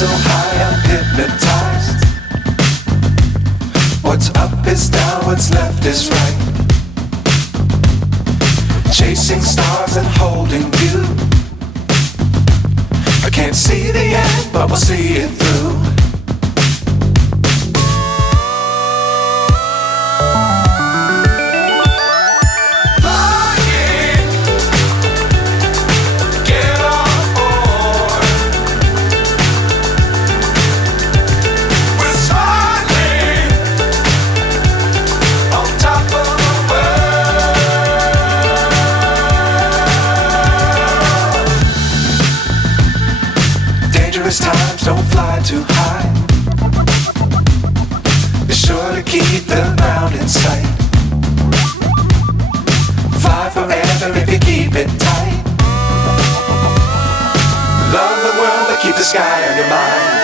so high I'm hypnotized. What's up is down, what's left is right. Chasing stars and holding you. I can't see the end, but we'll see it through. Times don't fly too high. Be sure to keep the ground in sight. Fly forever if you keep it tight. Love the world but keep the sky on your mind.